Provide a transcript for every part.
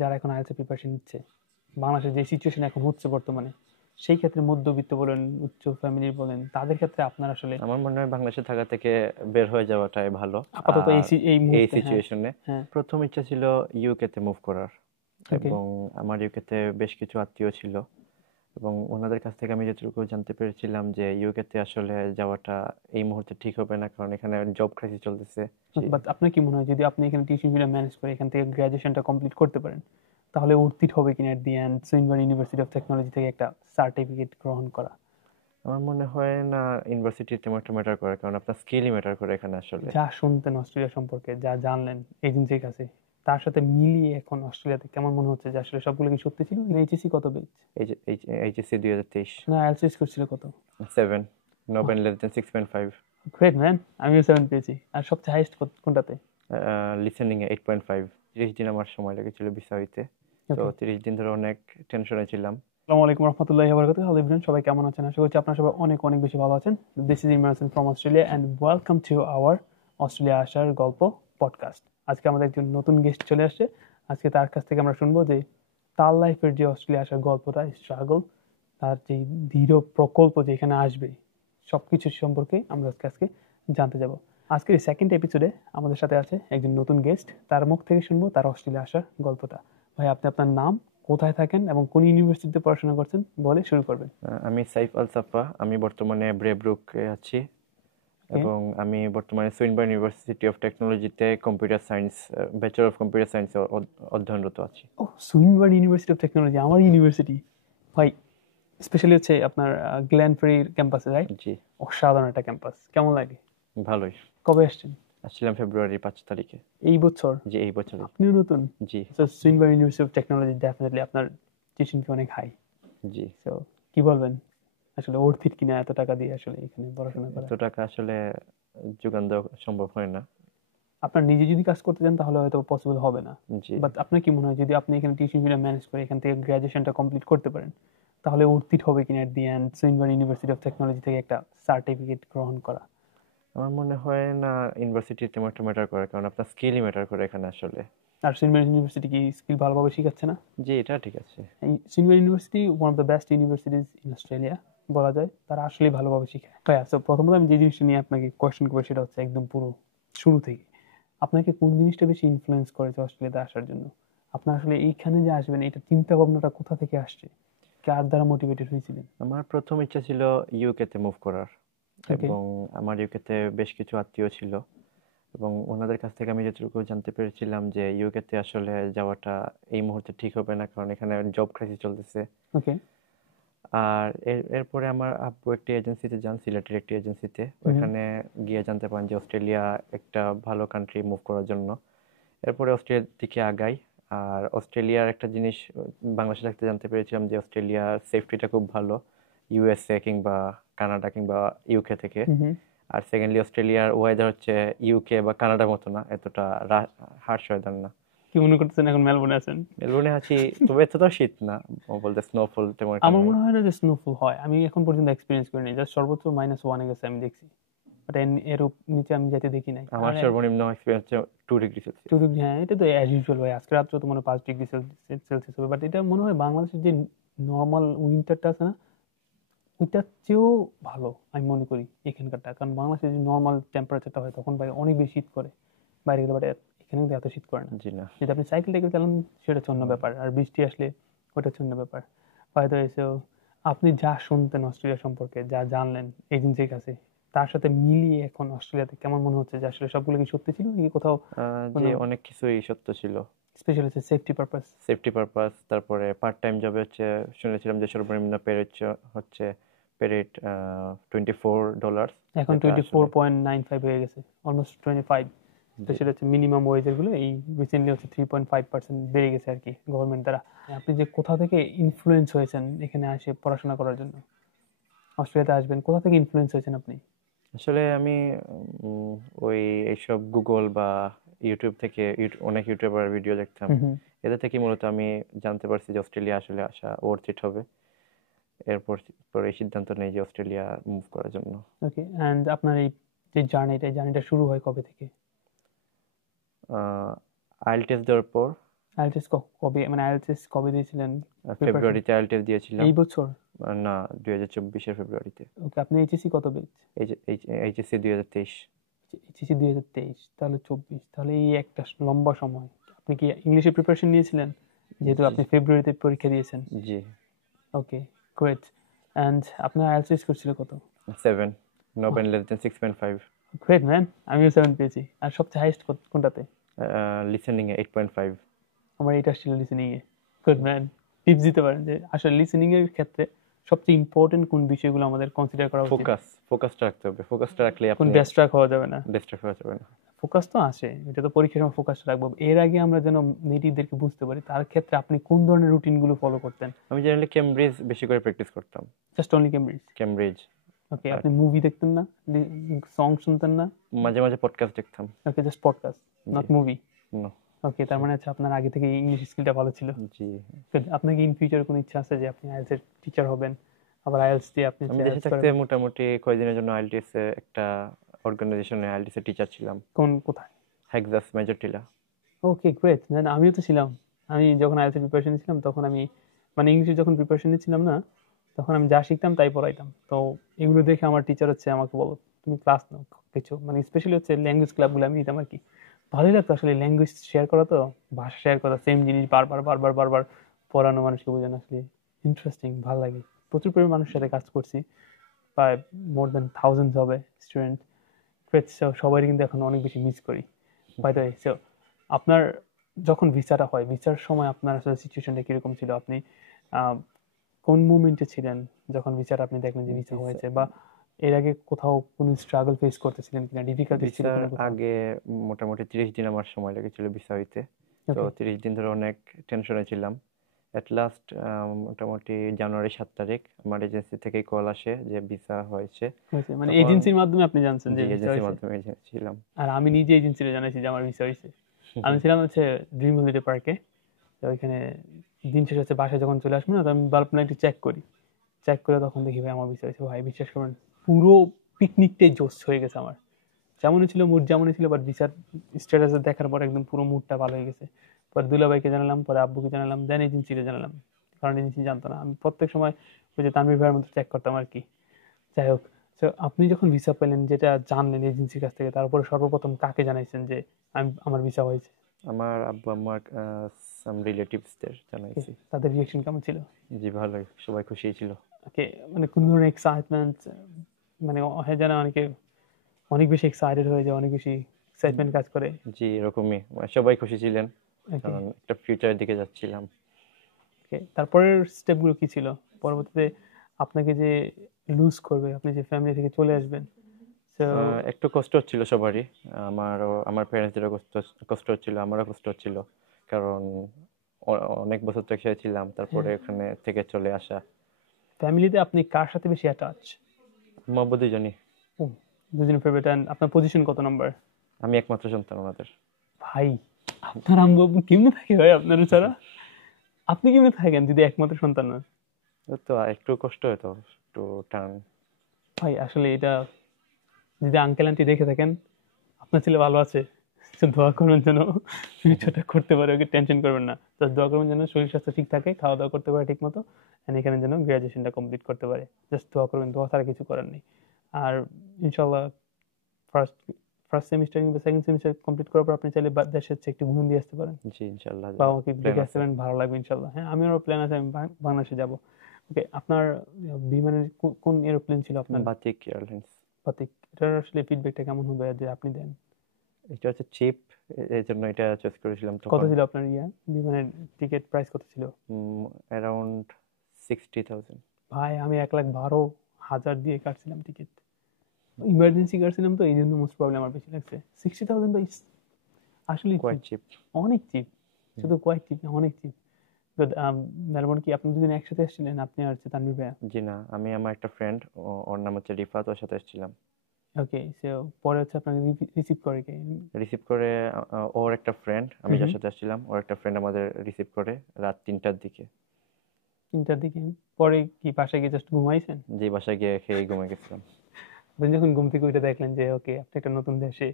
যারা এখন আইএলটিএস এর প্রিপারেশন নিচ্ছে, বাংলাদেশের যে সিচুয়েশন এখন হচ্ছে বর্তমানে, সেই ক্ষেত্রে মধ্যবিত্ত বলেন, উচ্চ ফ্যামিলির বলেন, তাদের ক্ষেত্রে আপনার আসলে আমার মনে হয় বাংলাদেশে থাকা থেকে বের হয়ে যাওয়াটাই ভালো। আপাতত আর এই এই মুহূর্তে সিচুয়েশনে হ্যাঁ প্রথম ইচ্ছা ছিল ইউকে তে মুভ করার, ওকে এবং আমার ইউকে তে বেশ কিছু আত্মীয় ছিল, এবং ওনাদের কাছ থেকে আমি যতটুকু জানতে পেরেছিলাম যে ইউকে তে আসলে যাওয়াটা এই মুহূর্তে ঠিক হবে না, কারণ এখানে জব ক্রাইসিস চলতেছে। বাট আপনার কি মনে হয় যদি আপনি এখানে টিউশন ফিটা ম্যানেজ করে এখান থেকে গ্রাজুয়েশনটা কমপ্লিট করতে পারেন, তাহলে অর্থিত হবে কিনা at the end Swinburne University of Technology থেকে একটা সার্টিফিকেট গ্রহণ করা? আমার মনে হয় না ইউনিভার্সিটি তেমন একটা ম্যাটার করে, কারণ আপনার স্কিলই ম্যাটার করে এখানে আসলে। যা শুনতেন অস্ট্রেলিয়া সম্পর্কে, যা জানলেন এজেন্সির কাছে, তার সাথে মিলিয়ে এখন অস্ট্রেলিয়াতে কেমন মনে হচ্ছে যে আসলে সবগুলো কি সত্যি ছিল? এইচএসসি কত পেজ? এই যে এইচএসসি 2023 না আইএলটিএস করছিল কত? 7, no pen less than 6.5। Great man, আমিও 7 পেয়েছি। আর সবচেয়ে হাইয়েস্ট কোনটাতে? লিসেনিং এ 8.5। 30 দিন আমার সময় লেগেছিল ভিসা হইতে, তো 30 দিন ধরে অনেক টেনশনে ছিলাম। আসসালামু আলাইকুম রহমতুল্লাহি ওয়া বারাকাতুহু। হ্যালো এভরিওয়ান, সবাই কেমন আছেন? আশা করছি আপনারা সবাই অনেক অনেক বেশি ভালো আছেন। This is Imran Hossain from Australia and welcome to our Australia আসার গল্প পডকাস্ট। আজকে আমাদের একজন নতুন গেস্ট চলে আসছে। আজকে তার কাছ থেকে আমরা শুনবো যে তার লাইফের যে অস্ট্রেলিয়া আসার গল্পটা, স্ট্রাগল, তার যে দৃঢ় প্রকল্প যে এখানে আসবে, সবকিছু সম্পর্কে আমরা আজকে জানতে যাব। আজকের এই সেকেন্ড এপিসোডে আমাদের সাথে আছে একজন নতুন গেস্ট। তার মুখ থেকে শুনবো তার অস্ট্রেলিয়া আসার গল্পটা। ভাই, আপনি আপনার নাম, কোথায় থাকেন এবং কোন ইউনিভার্সিটিতে পড়াশোনা করছেন বলে শুরু করবেন। আমি সাইফ আল সাফা, আমি বর্তমানে ব্রেব্রুকে আছি, এবং আমি বর্তমানে সুইনবার্ন ইউনিভার্সিটি অফ টেকনোলজিতে computer science, bachelor of computer সায়েন্সে অধ্যয়নরত আছি। ও, সুইনবার্ন ইউনিভার্সিটি অফ টেকনোলজি আমার ইউনিভার্সিটি। ভাই, স্পেশালি হচ্ছে আপনার গ্ল্যানফেরির ক্যাম্পাসে, রাইট? জি, অসাধারণ একটা ক্যাম্পাস। কেমন লাগে? ভালোই। কবে আসছেন? আসছিলাম ফেব্রুয়ারি 5 তারিখে। এই বছর? জি, এই বছরই। আপনিও নতুন? জি তো Swinburne University of technology definitely আপনার টিউশন ফি অনেক হাই। জি। তো কি বলবেন, আসলে অর্থিত কিনা এত টাকা দিয়ে আসলে এখানে পড়াশোনা করা? এত টাকা আসলে যোগান দেওয়া সম্ভব হয় না। আপনার নিজে যদি কাজ করতে চান তাহলে হয়তো পসিবল হবে না। জি, বাট আপনার কি মনে হয় যদি আপনি এখানে টিউশন ফিটা ম্যানেজ করে এখান থেকে গ্রাজুয়েশনটা কমপ্লিট করতে পারেন, তাহলে অর্থিত হবে কিনা at the end Swinburne University of Technology থেকে একটা সার্টিফিকেট গ্রহণ করা? আমার মনে হয় না ইউনিভার্সিটি তেমন একটা ম্যাটার করে, কারণ আপনার স্কিলই ম্যাটার করে এখানে আসলে। আর সুইনবার্ন ইউনিভার্সিটি কি স্কিল ভালোভাবে শেখাচ্ছে না? জি, এটা ঠিক আছে। Swinburne university one of the best universities in Australia বলা যায়। তারা আসলেই ভালোভাবে শেখায়। ভাইয়া, তো প্রথমত আমি যে জিনিসটা নিয়ে আপনাকে কোয়েশ্চেন করবো সেটা হচ্ছে একদম পুরো শুরু থেকে আপনাকে কোন জিনিসটা বেশি ইনফ্লুয়েন্স করেছে অস্ট্রেলিয়াতে আসার জন্য? আপনার আসলে এইখানে যে আসবেন এটা চিন্তা ভাবনাটা কোথা থেকে আসছে? কার দ্বারা মোটিভেটেড হয়েছিলেন? আমার প্রথম ইচ্ছা ছিল ইউকে তে মুভ করার, ওকে এবং আমার ইউকে তে বেশ কিছু আত্মীয় ছিল, এবং ওনাদের কাছ থেকে আমি যতটুকু জানতে পেরেছিলাম যে ইউকে তে আসলে যাওয়াটা এই মুহূর্তে ঠিক হবে না, কারণ এখানে জব ক্রাইসিস চলতেছে। ওকে আর এরপরে আমার আব্বু একটি এজেন্সিতে যান, সিলেটের একটি এজেন্সিতে। ওইখানে গিয়ে জানতে পারেন যে অস্ট্রেলিয়া একটা ভালো কান্ট্রি মুভ করার জন্য। এরপরে অস্ট্রেলিয়ার দিকে আগাই। আর অস্ট্রেলিয়ার একটা জিনিস বাংলাদেশে থাকতে জানতে পেরেছিলাম যে অস্ট্রেলিয়ার সেফটিটা খুব ভালো, ইউএসএ কিংবা কানাডা কিংবা ইউকে থেকে। আর সেকেন্ডলি অস্ট্রেলিয়ার ওয়েদার হচ্ছে ইউকে বা কানাডার মতো না, এতটা হার্শ ওয়েদার না। কি মনে করতেছেন এখন মেলবোর্নে আছেন? মেলবোর্নে আছি, তবে এতটা শীত না, বলতে স্নোফল তেমন একটা আমার নাই। মনে হয় না যে স্নোফল হয়। আমি এখন পর্যন্ত এক্সপিরিয়েন্স করিনি, জাস্ট সর্বোচ্চ -1 গেছে আমি দেখছি, বাট এর নিচে আমি যেতে দেখি নাই। আমার সর্বনিম্ন এক্সপিরিয়েন্স হচ্ছে 2 ডিগ্রি সেলসিয়াস। হ্যাঁ, এটা তো অ্যাজ ইউজুয়াল ভাই। আজকে রাত্রে তো 5 ডিগ্রি সেলসিয়াস হবে, বাট এটা মনে হয় বাংলাদেশের যে নর্মাল উইন্টারটা আছে না, ওইটার চেয়েও ভালো আমি মনে করি এখানকারটা। কারণ বাংলাদেশের যে নর্মাল টেম্পারেচারটা হয় তখন ভাই অনেক বেশি শীত করে বাইরে গেলে, বাট এখানে কিন্তু এত শীত করে না। জি না। যদি আপনি সাইকেল টাইকেল চালান সেটা হচ্ছে অন্য ব্যাপার, আর বৃষ্টি আসলে ওটা হচ্ছে অন্য ব্যাপার। হয়তো এসেও আপনি যা শুনতেন অস্ট্রেলিয়া সম্পর্কে, যা জানলেন এজেন্সির কাছে, তার সাথে মিলিয়ে এখন অস্ট্রেলিয়াতে কেমন মনে হচ্ছে যে আসলে সবগুলো কি সত্যি ছিল নাকি কোথাও যে অনেক কিছুই সত্য ছিল। স্পেশাল হচ্ছে সেফটি পারপাস? সেফটি পারপাস, তারপরে পার্ট টাইম জবে হচ্ছে শুনেছিলাম যে সর্বনিম্ন পে রেট হচ্ছে পে রেট $24। এখন 24.95 হয়ে গেছে, অলমোস্ট 25। তো সেটা হচ্ছে মিনিমাম ওয়েজের গুলো এই রিসেন্টলি হচ্ছে 3.5% বেড়ে গেছে আর কি গভর্নমেন্ট দ্বারা। আপনি যে কোথা থেকে ইনফ্লুয়েন্স হয়েছেন এখানে আসে পড়াশোনা করার জন্য, অস্ট্রেলিয়াতে আসবেন, কোথা থেকে ইনফ্লুয়েন্স হয়েছেন আপনি? আসলে আমি উম, ওই এইসব গুগল বা ইউটিউব থেকে অনেক ইউটিউবার ভিডিও দেখতাম। এদের থেকে মূলত আমি জানতে পারছি যে অস্ট্রেলিয়া আসলে আসা ওর্থ ইট হবে। এরপর পরে এই সিদ্ধান্ত নেই যে অস্ট্রেলিয়া মুভ করার জন্য। ওকে, এন্ড আপনার এই যে জার্নিটা শুরু হয় কবে থেকে? আইএলটিএস দেওয়ার পর আইএলটিএস কবে, মানে আইএলটিএস কবে দিয়েছিলেন? ফেব্রুয়ারিতে আইএলটিএস দিয়েছিলাম। এই বছর? না, 2024-এর ফেব্রুয়ারিতে। ওকে, আপনি এইচএসসি কত বেচ? এইচএসসি 2023। এইচএসসি 2023, তাহলে 24, তাহলে এই একটা লম্বা সময়। আপনি কি ইংলিশে প্রিপারেশন নিয়েছিলেন, যেহেতু আপনি ফেব্রুয়ারিতে পরীক্ষা দিয়েছেন? জি। Okay, great. অ্যান্ড আপনার আইএলটিএস স্কোর ছিল কত? 7, no band less than 6.5. Great man, আমিও 7 পেয়েছি। আর সবচেয়ে হাইয়েস্ট কোনটাতে? লিসেনিং এ 8.5। আমার এটা ছিল লিসেনিং এ। Good man. টিপস দিতে পারেন যে আসলে লিসেনিং এর ক্ষেত্রে সবচেয়ে ইম্পর্টেন্ট কোন বিষয়গুলো আমাদের কনসিডার করা উচিত? ফোকাসটা রাখতে হবে। ফোকাসটা রাখলে কোন আপনি ডিস্ট্রাক্ট হওয়া যাবে না। ডিস্ট্রাক্ট হওয়া যাবে না। ফোকাস তো আসে, এটা তো পরীক্ষার সময় ফোকাসটা রাখবো। এর আগে আমরা যেন নেটিভদেরকে বুঝতে পারি, তার ক্ষেত্রে আপনি কোন ধরনের রুটিন গুলো ফলো করতেন? আমি জেনারেলি কেমব্রিজ বেশি করে প্র্যাকটিস করতাম। Just only Cambridge? কেমব্রিজ। ওকে, আপনি মুভি দেখতেন না, সং শুনতেন না? মাঝে মাঝে পডকাস্ট দেখতাম। Okay, just podcast, not movie? No. Okay, তার মানে হচ্ছে আপনার আগে থেকে ইংলিশ স্কিলটা ভালো ছিল। জি। আপনার কি ইন ফিউচারে কোনো ইচ্ছা আছে যে আপনি আইএলটিএস এর টিচার হবেন, আবার আইএলটিএস দিয়ে আপনি আমি দেশে থাকতে মোটামুটি কয়েকদিনের জন্য আইএলটিএস এ একটা অর্গানাইজেশনে আইএলটিএস এর টিচার ছিলাম। কোথায়? হেক্সাস মেজর টিলা। ওকে, গ্রেট। আমিও তো ছিলাম। আমি যখন আইএলটিএস প্রিপারেশন নিয়েছিলাম তখন আমি, মানে ইংলিশে যখন প্রিপারেশন নিচ্ছিলাম না, তখন আমি যা শিখতাম তাই পড়াইতাম। তো এগুলো দেখে আমার টিচার হচ্ছে আমাকে বলো তুমি ক্লাস নাও কিছু, মানে স্পেশালি হচ্ছে ল্যাঙ্গুয়েজ ক্লাবগুলো আমি নিতাম আর কি। ভালোই লাগতো আসলে ল্যাঙ্গুয়েজ শেয়ার করা, তো ভাষা শেয়ার করা, সেম জিনিস বারবার বারবার বারবার পড়ানো, মানুষকে বোঝানো, আসলে ইন্টারেস্টিং, ভালো লাগে। প্রচুর পরিমাণ মানুষের সাথে কাজ করছি, প্রায় মোর দ্যান থাউজেন্ডস হবে স্টুডেন্ট। সবাই কিন্তু এখন অনেক বেশি মিস করি। বাই দ্য ওয়ে, সো আপনার যখন ভিসাটা হয়, ভিসার সময় আপনার আসলে সিচুয়েশনটা কিরকম ছিল? আপনি কোন মুভমেন্টে ছিলেন যখন ভিসাটা আপনি দেখলেন যে ভিসা হয়েছে, বা এর আগে কোথাও কোনো স্ট্রাগল ফেস করতেছিলেন কিনা, ডিফিকাল্টি ছিল ভিসার কোনো কোথাও? আগে মোটামুটি 30 দিন আমার সময় লেগেছিল ভিসা হইতে। তো 30 দিন ধরে অনেক টেনশনে ছিলাম। এট লাস্ট মোটামুটি জানুয়ারি 7 তারিখ আমার এজেন্সি থেকে কল আসে যে ভিসা হয়েছে। মানে এজেন্সির মাধ্যমে আপনি জানছেন যে ভিসা এজেন্সির হয়েছে? মাধ্যমে ছিলাম। আর আমি নিজে এজেন্সিতে জানাইছি যে আমার ভিসা হয়েছে। আমি ছিলাম হচ্ছে ড্রিম হলিডে পার্কে। তো ওইখানে দিন শেষ হচ্ছে, বাসায় যখন চলে আসবো না, তো আমি ভাবলাম একটু চেক করি। চেক করে তখন দেখি ভাই আমার ভিসা হয়েছে। ভাই বিশ্বাস করবেন, পুরো পিকনিকটাই জোশ হয়ে গেছে আমার। যেমনই ছিল মুড, যেমনই ছিল, বাট ভিসার স্ট্যাটাস দেখার পর একদম পুরো মুডটা ভালো হয়ে গেছে। পরে দুলাভাইকে জানালাম, পরে আব্বুকে জানালাম, দেন এজেন্সিকে জানালাম, কারণ এজেন্সি জানতো না। আমি প্রত্যেক সময় ওই যে তানভীর ভাইয়ের মতো চেক করতাম আর কি। যাই হোক, তো আপনি যখন ভিসা পেলেন, যেটা জানলেন এজেন্সির কাছ থেকে, তারপরে সর্বপ্রথম কাকে জানাইছেন যে আমার ভিসা হয়েছে? আমার আব্বু আমার সাম রিলেটিভসদের জানাইছি। তাদের রিয়াকশন কেমন ছিল? জি ভালোই, সবাই খুশি ছিল। ওকে, মানে কোন ধরনের এক্সাইটমেন্ট, মানে হয় জানা অনেকে অনেক বেশি এক্সাইটেড হয়ে যায়, অনেক বেশি এক্সাইটমেন্ট কাজ করে। জি এরকমই, সবাই খুশি ছিলেন, Okay, কারণ একটা ফিউচারের দিকে যাচ্ছিলাম। okay. তারপরের স্টেপগুলো কি ছিল? পরবর্তীতে আপনাকে যে লুজ করবে, আপনি যে ফ্যামিলি থেকে চলে আসবেন, তো একটু কষ্ট হচ্ছিল সবারই, আমার প্যারেন্টসদেরও কষ্ট হচ্ছিল, আমারও কষ্ট হচ্ছিল, কারণ অনেক বছর তো একসাথে ছিলাম, তারপরে এখানে থেকে চলে আসা। ফ্যামিলিতে আপনি কার সাথে বেশি অ্যাটাচ? মহব্বত দুজনই। দুজন ফেভারিট। আপনার পজিশন কত নাম্বার? আমি একমাত্র সন্তান ওনাদের। ভাই, আপনার আম্মু আব্বু কেমনে থাকে ভাই আপনার ছাড়া? আপনি কেমনে থাকেন যদি একমাত্র সন্তান না? তো একটু কষ্ট হতো, একটু টান। ভাই আসলে এটা, যদি আঙ্কেল আন্টি দেখে থাকেন, আপনার ছেলে ভালো আছে, তো দোয়া করবেন যেন ফিউচারটা করতে পারে। ওকে টেনশন করবেন না, তো দোয়া করবেন যেন শরীর স্বাস্থ্য ঠিক থাকে, খাওয়া দাওয়া করতে পারে ঠিক মতো, এখানে যেন গ্রাজুয়েশনটা কমপ্লিট করতে পারে। জাস্ট দোয়া করবেন, দোয়া ছাড়া কিছু করার নেই। আর ইনশাল্লাহ ফার্স্ট ফার্স্ট সেমিস্টার কিংবা সেকেন্ড সেমিস্টার কমপ্লিট করার পর আপনি চাইলে দেশে হচ্ছে একটু ঘুরে দিয়ে আসতে পারেন। জি ইনশাআল্লাহ, বাবা মাকে দেখে আসতে পারেন, ভালো লাগবে ইনশাল্লাহ। হ্যাঁ, আমারও প্ল্যান আছে, আমি বাংলাদেশে যাব। ওকে, আপনার বিমানের কোন এরোপ্লেন ছিল আপনার? বাতিক এয়ারলাইন্স। বাতিক। এটার আসলে ফিডব্যাকটা কেমন হবে যে আপনি দেন? এটা হচ্ছে চিপ, এই জন্য এটা চয়েস করেছিলাম। কত ছিল আপনার বিমানের টিকিট প্রাইস কত ছিল? অ্যারাউন্ড 60,000। ভাই আমি 1,12,000 দিয়ে কাটছিলাম টিকিট, ইমার্জেন্সি কাটছিলাম, তো এই জন্য মোস্ট প্রবলেম আমার বেশি লাগছে। 60,000 ভাই আসলে কোয়াইট চিপ। অনেক চিপ, শুধু কোয়াইট চিপ না, অনেক চিপ। মেলবোর্ন কি আপনি দুজন একসাথে এসেছিলেন, আপনি আর হচ্ছে তানভীর ভাইয়া? জি না, আমি আমার একটা ফ্রেন্ড, ওর নাম হচ্ছে রিফাত, ওর সাথে এসেছিলাম। ওকে, সো পরে হচ্ছে আপনাকে রিসিভ করে কে? রিসিভ করে ওর একটা ফ্রেন্ড, আমি যার সাথে আসছিলাম, ওর একটা ফ্রেন্ড আমাদের রিসিভ করে রাত 3টার দিকে। 3টার দিকে? পরে কি বাসায় গিয়ে জাস্ট ঘুমাইছেন? যে বাসায় গিয়ে খেয়ে ঘুমিয়ে গেছিলাম। আপনি যখন ঘুম থেকে উঠে দেখলেন যে ওকে আপনি একটা নতুন দেশে,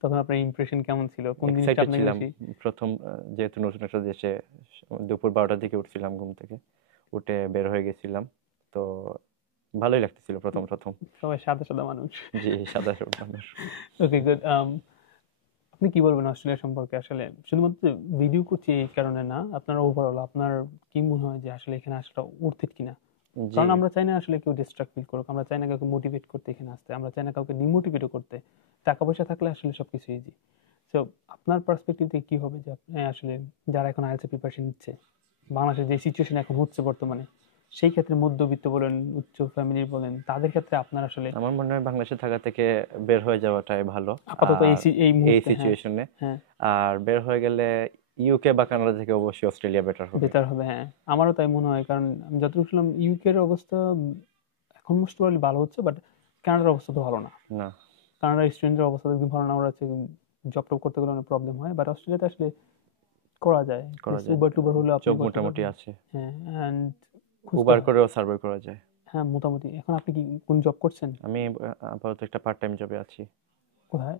তখন আপনার ইমপ্রেশন কেমন ছিল, কোন জিনিসটা এক্সাইটেড আপনাকে ছিলাম বেশি? প্রথম, যেহেতু নতুন একটা দেশে। দুপুর 12টার দিকে উঠছিলাম ঘুম থেকে, উঠে বের হয়ে গেছিলাম। তো ভালোই লাগতেছিল প্রথম প্রথম। সবাই সাদা সাদা মানুষ। জি, সাদা মানুষ। ওকে, গুড। আপনি কি বলবেন অস্ট্রেলিয়া সম্পর্কে? আসলে শুধুমাত্র ভিডিও করছি এই কারণে না, আপনার ওভারঅল আপনার কি মনে হয় যে আসলে এখানে আসাটা উর্থিত কিনা? জি, কারণ আমরা চাই না আসলে কেউ ডিস্ট্রাক্ট ফিল করুক, আমরা চাই না কাউকে মোটিভেট করতে এখানে আসতে, আমরা চাই না কাউকে ডিমোটিভেটও করতে। টাকা পয়সা থাকলে আসলে সবকিছু ইজি। সো আপনার পার্সপেক্টিভ থেকে কি হবে যে আপনি আসলে যারা এখন আইএলটিএস প্রিপারেশন নিচ্ছে, বাংলাদেশের যে সিচুয়েশন এখন হচ্ছে বর্তমানে, সেই ক্ষেত্রে মধ্যবিত্ত বলেন, উচ্চ ফ্যামিলির বলেন, তাদের ক্ষেত্রে আপনার আসলে আমার মনে হয় বাংলাদেশে থাকা থেকে বের হয়ে যাওয়াটাই ভালো আপাতত আর এই এই মুহূর্তে, হ্যাঁ সিচুয়েশনে। হ্যাঁ আর বের হয়ে গেলে ইউকে বা কানাডা থেকে অবশ্যই অস্ট্রেলিয়া বেটার হবে। বেটার হবে, হ্যাঁ আমারও তাই মনে হয়। কারণ আমি যতটুকু শুনলাম ইউকে এর অবস্থা এখন মোস্ট প্রবাবলি ভালো হচ্ছে, বাট কানাডার অবস্থা তো ভালো না। না, কানাডার স্টুডেন্টের অবস্থা একদম ভালো না, ওরা হচ্ছে জব টব করতে গেলে অনেক প্রবলেম হয়, বাট অস্ট্রেলিয়াতে আসলে করা যায়। করা যায়, উবার টুবার হলে আপনি জব করতে মোটামুটি পারবেন। আছে, হ্যাঁ অ্যান্ড খুঁজতে উবার হয়। করেও সার্ভে করা যায়। হ্যাঁ মোটামুটি। এখন আপনি কি কোন জব করছেন? আমি আপাতত একটা পার্ট টাইম জবে আছি, কোথায়?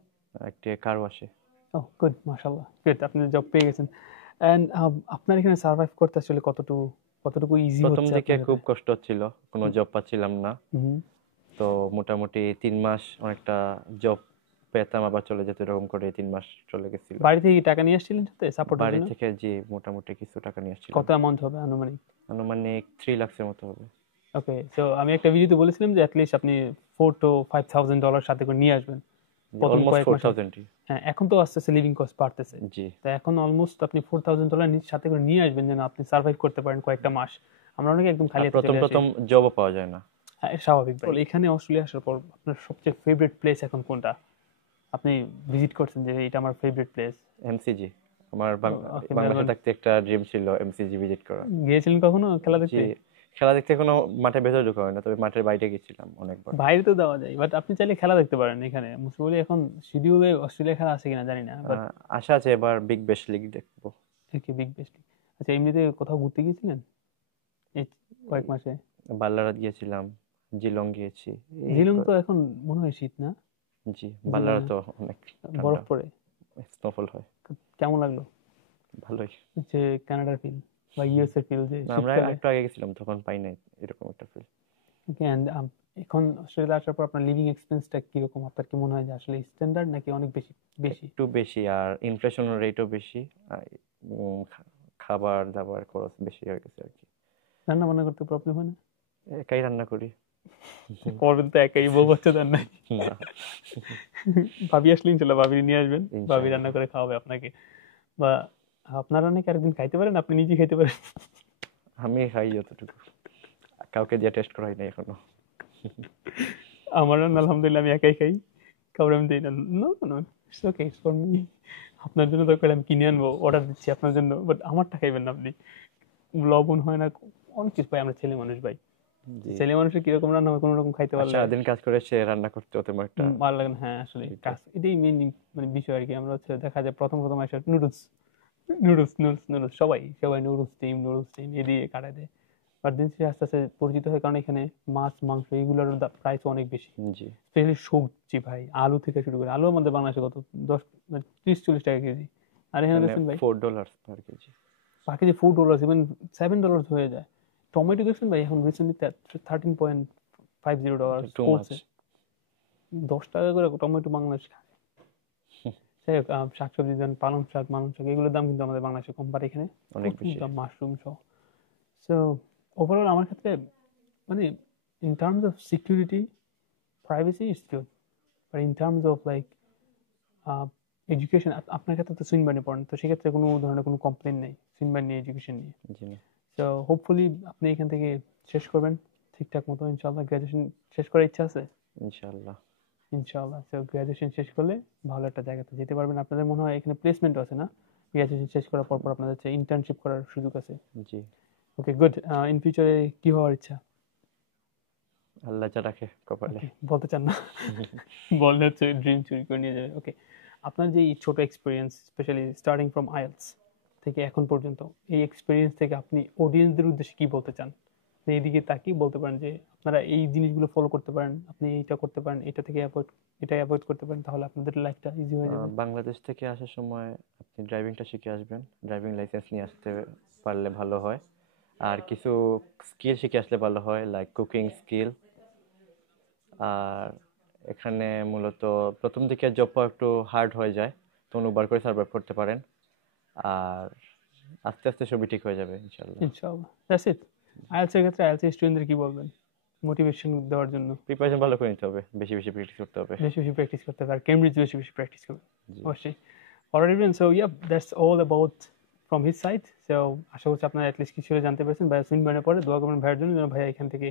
একটি কার ওয়াশে। ও গুড, মাশাআল্লাহ, গুড, আপনি জব পেয়ে গেছেন। এন্ড আপনার এখানে সার্ভাইভ করতে আসলে কতটুকু ইজি প্রথম হচ্ছে দিকে আপনার খুব কাছে? কষ্ট হচ্ছিল, কোনো জব পাচ্ছিলাম না। হুম। তো মোটামুটি 3 মাস অনেকটা জব পেতাম, আবার চলে যেত, এরকম করে 3 মাস চলে গেছিল। বাড়ি থেকে কি টাকা নিয়ে আসছিলেন সাথে সাপোর্টের বাড়ি জন্য? থেকে জি মোটামুটি কিছু টাকা নিয়ে আসছিলাম, কত অ্যামাউন্ট হবে আনুমানিক? আনুমানিক 3 লাখের মতো হবে। ওকে, সো আমি একটা ভিডিওতে বলেছিলাম যে অ্যাটলিস্ট আপনি $4,000 to $5,000 সাথে করে নিয়ে আসবেন প্রথম অলমোস্ট কয়েক ফোর মাসে। থাউজেন্ড হ্যাঁ এখন তো আস্তে আস্তে লিভিং কস্ট বাড়তেছে, জি। তো এখন অলমোস্ট আপনি $4,000 সাথে করে নিয়ে আসবেন যেন আপনি সার্ভাইভ করতে পারেন কয়েকটা মাস। আমরা অনেকে একদম খালি আর হাতে প্রথম চলে আসি। প্রথম জবও পাওয়া যায় না। হ্যাঁ স্বাভাবিক ভাই। এখানে অস্ট্রেলিয়া আসার পর আপনার সবচেয়ে ফেভারিট প্লেস এখন কোনটা? আপনি ভিজিট করছেন যে এটা আমার ফেভারিট প্লেস? এমসিজি, আমার ওকে, বাংলাদেশে মেলবোর্ন। থাকতে একটা ড্রিম ছিল এমসিজি ভিজিট করা। গিয়েছিলেন কখনো খেলা জি, দেখতে? খেলা দেখতে কোনো মাঠের ভেতরে ঢোকা হয় না, তবে মাঠের বাইরে গেছিলাম অনেকবার। বাইরে তো দেওয়া যায়, বাট আপনি চাইলে খেলা দেখতে পারেন এখানে। মুসিবলি এখন শিডিউলে অস্ট্রেলিয়া খেলা আছে কিনা জানি না, বাট আশা আছে এবার বিগ ব্যাশ লিগ দেখবো। কি বিগ বেস্ট। আচ্ছা, এমনিতে কোথাও ঘুরতে গিয়েছিলেন এই কয়েক মাসে? বাল্লারাত গিয়েছিলাম, জিলং গিয়েছি। এই জিলং তো এখন মনে হয় শীত না? জি, জিলং বাল্লারাত তো অনেক ঠান্ডা, বরফ পড়ে। স্নোফল হয়। কেমন লাগলো? ভালোই। যে কানাডার ফিল বা ইউএস এর ফিল যে না, আমরা শীতকালে? একটু আগে গেছিলাম, তখন পাই নাই এরকম একটা ফিল। ওকে, এন্ড এখন অস্ট্রেলিয়া আসার পর আপনার লিভিং এক্সপেন্সটা কিরকম? আপনার কি মনে হয় যে আসলে স্ট্যান্ডার্ড নাকি অনেক বেশি বেশি? একটু বেশি, আর ইনফ্লেশন রেটও বেশি। আর, খাবার দাবার খরচ বেশি হয়ে গেছে আর কি। রান্না বান্না করতে প্রবলেম হয় না? একাই রান্না করি। করবেন তো একাই, বউ বাচ্চাদের নাই? না, ভাবি আসলে ইনশাল্লাহ ভাবি নিয়ে আসবেন, ভাবি ইনশাআল্লাহ। রান্না করে খাওয়াবে আপনাকে। বা আপনার রান্না কি আরেকদিন খাইতে পারেন, আপনি নিজে খাইতে পারেন? আমি খাই যতটুকু, কাউকে দিয়ে টেস্ট করাই নাই এখনো। আমার রান্না আলহামদুলিল্লাহ আমি একাই খাই, কাউরে আমি দিই না। No no, it's okay, it's for me. আপনার জন্য দরকার আমি কিনে আনবো, অর্ডার দিচ্ছি আপনার জন্য, বাট আমারটা খাইবেন না আপনি। লবণ হয় না, অনেক কিছু ভাই, আমরা ছেলে মানুষ ভাই। জি, ছেলে মানুষের কিরকম রান্না হয় কোনো রকম খাইতে পারলে সারাদিন কাজ করে সে রান্না করতে তেমন একটা ভালো লাগে না। হ্যাঁ আসলে কাজ এটাই মেইন মানে বিষয় আর কি। আমরা হচ্ছে দেখা যায় প্রথম প্রথম আসে নুডলস নুডলস নুডলস নুডলস, সবাই সবাই নুডলস টিম এদিকে কাটায় দেয়। বাট দিন শেষে আস্তে আস্তে পরিচিত হয়, কারণ এখানে মাছ মাংস এগুলোর প্রাইস অনেক বেশি। জি, স্পেশালি সবজি ভাই, আলু থেকে শুরু করে, আলু আমাদের বাংলাদেশে কত 30-40 টাকা কেজি, আর এখানে মানে দেখছেন ভাই $4 পার কেজি। পার কেজি $4, ইভেন $7 হয়ে যায়। টমেটো দেখছেন ভাই এখন রিসেন্টলি $13.50 টু মাছ। পড়ছে। 10 টাকা করে টমেটো বাংলাদেশ খায়। যাই হোক, শাকসবজি যেমন পালং শাক মালং শাক এগুলোর দাম কিন্তু আমাদের বাংলাদেশে কম, বাট এখানে অনেক প্রচুর বেশি। দাম, মাশরুম সহ। সো ওভারঅল আমার ক্ষেত্রে মানে in terms of security privacy it's good, but in terms of like education, আপনার ক্ষেত্রে তো সুইনবার্নে পড়েন, তো সেক্ষেত্রে কোনো ধরনের কোনো কমপ্লেন নেই সুইনবার্ন নিয়ে, এডুকেশন নিয়ে। জি না, সো হোপফুলি আপনি এখান থেকে শেষ করবেন ঠিকঠাক মতো ইনশাআল্লাহ। গ্রাজুয়েশন শেষ করার ইচ্ছা আছে ইনশাআল্লাহ। ইনশাআল্লাহ। সো গ্রাজুয়েশন শেষ করলে ভালো একটা জায়গাতে যেতে পারবেন। আপনাদের মনে হয় এখানে প্লেসমেন্টও আছে না? গ্রাজুয়েশন শেষ করার পর আপনাদের হচ্ছে ইন্টার্নশিপ করার সুযোগ আছে। জি, ওকে গুড। ইন ফিউচারে কি হওয়ার ইচ্ছা? আল্লাহ যা রাখে কপালে। Okay, বলতে চান না? বললে হচ্ছে ড্রিম চুরি করে নিয়ে যাবে। ওকে, আপনার যে এই ছোট experience, specially starting from IELTS থেকে এখন পর্যন্ত, এই এক্সপিরিয়েন্স থেকে আপনি অডিয়েন্সদের উদ্দেশ্যে কি বলতে চান? আপনি এইদিকে তাকিয়ে বলতে পারেন যে আপনারা এই জিনিসগুলো ফলো করতে পারেন, আপনি এইটা করতে পারেন, এটা থেকে এটা অ্যাভয়েড করতে পারেন, তাহলে আপনাদের লাইফটা ইজি হয়ে যাবে। বাংলাদেশ থেকে আসার সময় আপনি ড্রাইভিংটা শিখে আসবেন, ড্রাইভিং লাইসেন্স নিয়ে আসতে পারলে ভালো হয়। আর কিছু স্কিল শিখে আসলে ভালো হয়, লাইক কুকিং স্কিল। আর এখানে মূলত প্রথম দিকে জব পাওয়া একটু হার্ড হয়ে যায়, তো অনুবার করে সার্ভাইভ করতে পারেন। আর আস্তে আস্তে সবই ঠিক হয়ে যাবে ইনশাল্লাহ। ইনশাআল্লাহ, দ্যাটস ইট। আইএলটিএস এর ক্ষেত্রে আইএলটিএস স্টুডেন্টদের কি বলবেন মোটিভেশন দেওয়ার জন্য? প্রিপারেশন ভালো করে নিতে হবে, বেশি বেশি প্র্যাকটিস করতে হবে। বেশি বেশি প্র্যাকটিস করতে হবে, আর কেমব্রিজ বেশি বেশি প্র্যাকটিস করবে জি। অবশ্যই। Alright everyone, so yeah, that's all about from his side. So আশা করছি আপনারা অ্যাটলিস্ট কিছু জানতে পেরেছেন। ভাইয়া সুইনবার্নের পরে দোয়া করবেন ভাইয়ের জন্য, যেন ভাইয়া এখান থেকে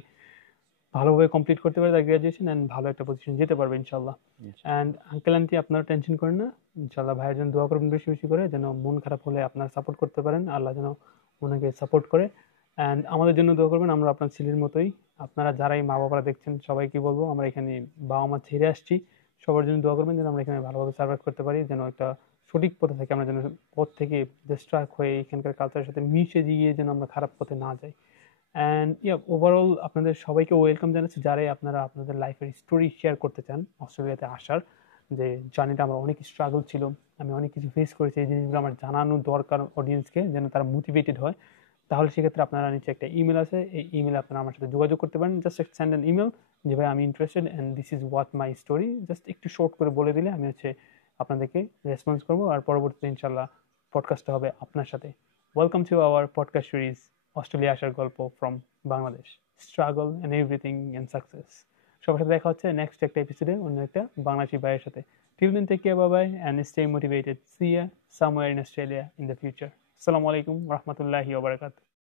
ভালোভাবে কমপ্লিট করতে পারে তার গ্রাজুয়েশন, অ্যান্ড ভালো একটা পজিশন যেতে পারবে ইনশাল্লাহ। অ্যান্ড আঙ্কেল আন্টি, আপনারা টেনশন করেন না, ইনশাল্লাহ ভাইয়ের জন্য দোয়া করবেন বেশি বেশি করে, যেন মন খারাপ হলে আপনারা সাপোর্ট করতে পারেন, আল্লাহ যেন ওনাকে সাপোর্ট করে। অ্যান্ড আমাদের জন্য দোয়া করবেন, আমরা আপনার ছেলের মতোই। আপনারা যারাই মা বাবারা দেখছেন সবাইকে বলবো, আমরা এখানে বাবা মা ছেড়ে আসছি, সবার জন্য দোয়া করবেন যেন আমরা এখানে ভালোভাবে সার্ভাইভ করতে পারি, যেন একটা সঠিক পথে থাকি আমরা, যেন পথ থেকে ডিস্ট্রাক্ট হয়ে এখানকার কালচারের সাথে মিশে গিয়ে যেন আমরা খারাপ পথে না যাই। অ্যান্ড ইয়া, ওভারঅল আপনাদের সবাইকে ওয়েলকাম জানাচ্ছি, যারাই আপনারা আপনাদের লাইফের স্টোরি শেয়ার করতে চান অস্ট্রেলিয়াতে আসার। যে জার্নিটা আমার অনেক স্ট্রাগল ছিল, আমি অনেক কিছু ফেস করেছি, এই জিনিসগুলো আমার জানানো দরকার অডিয়েন্সকে, যেন তারা মোটিভেটেড হয়। তাহলে সেক্ষেত্রে আপনারা নিচে একটা ইমেল আছে, এই ইমেলে আপনারা আমার সাথে যোগাযোগ করতে পারেন। জাস্ট সেন্ড অ্যান ইমেল যে ভাই আমি interested and this is what my story, just একটু শর্ট করে বলে দিলে আমি আপনাদেরকে রেসপন্স করবো, আর পরবর্তীতে ইনশাল্লাহ পডকাস্টটা হবে আপনার সাথে। Welcome to hour podcast series Australia আসার গল্প from Bangladesh, struggle and everything and success. সবার সাথে দেখা হচ্ছে নেক্সট একটা এপিসোডে অন্য একটা বাংলাদেশি ভাইয়ের সাথে। Till then, take care, bye bye, and stay motivated. See you somewhere in Australia in the future. আসসালামু আলাইকুম ওয়া রাহমাতুল্লাহি ওয়া বারাকাতুহু।